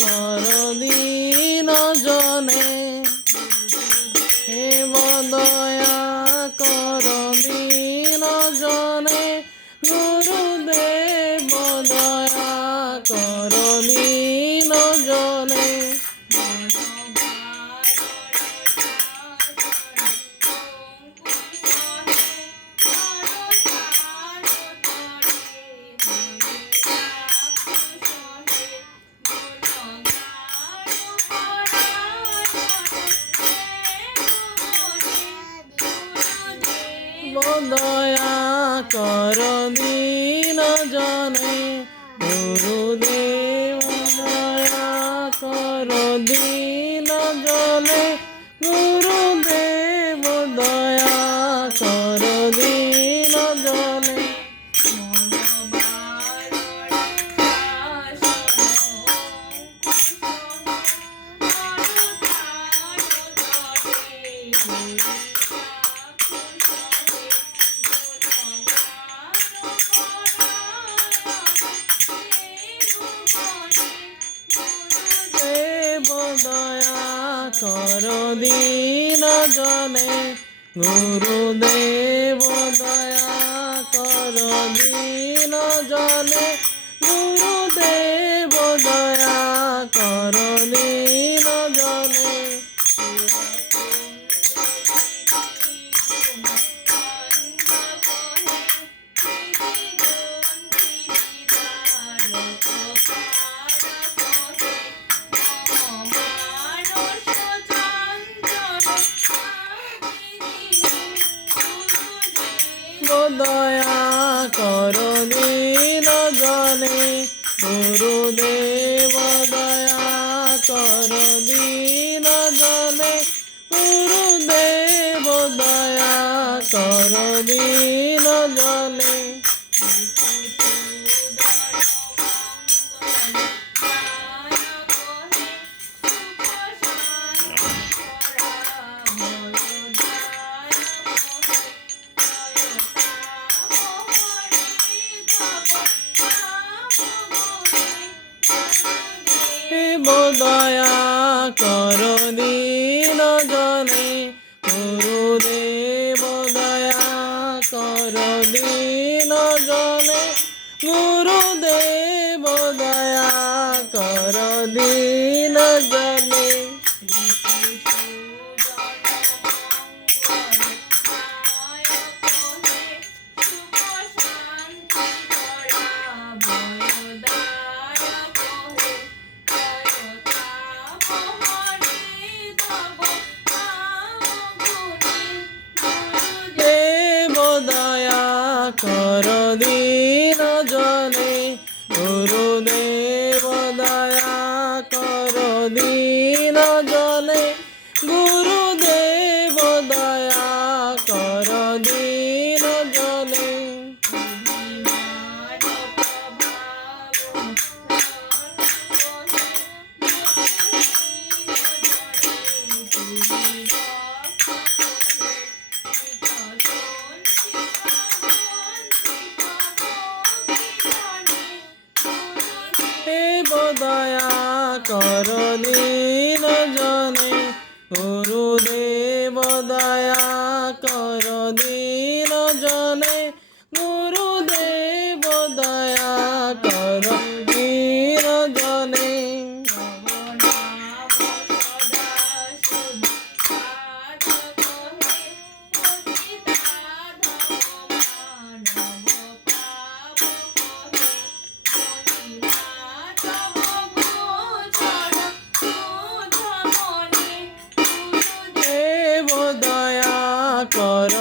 কর দিন জনে, হেব দয়া কর দিন জনে, গুরুদেব দয়া কর দিন জনে। দয়া কর দিন জনে, গুরুদেব দয়া কর দিন জনে, গুরুদেব দয়া কর দিন জনে। দয়া কর দিন জনে, গুরুদেব দয়া কর দিন জনে, গুরুদেব দয়া কর দিন জনে। দয়া কর দিন জনে, গুরুদেব দয়া কর দিন জনে, গুরুদেব দয়া কর দিন জনে। দয়া কর দিন জনে, গুরুদেব দয়া কর দিন জনে, গুরুদেব দয়া কর দিন জনে। কর দিন জনে, গুরুদেব দয়া কর দিন জনে, গুরুদেব দয়া কর দিন জনে। দয়া কর দিন জনে, গুরুদেব দয়া কর দিন জনে, গুরুদেব দয়া কর দিন জনে। কর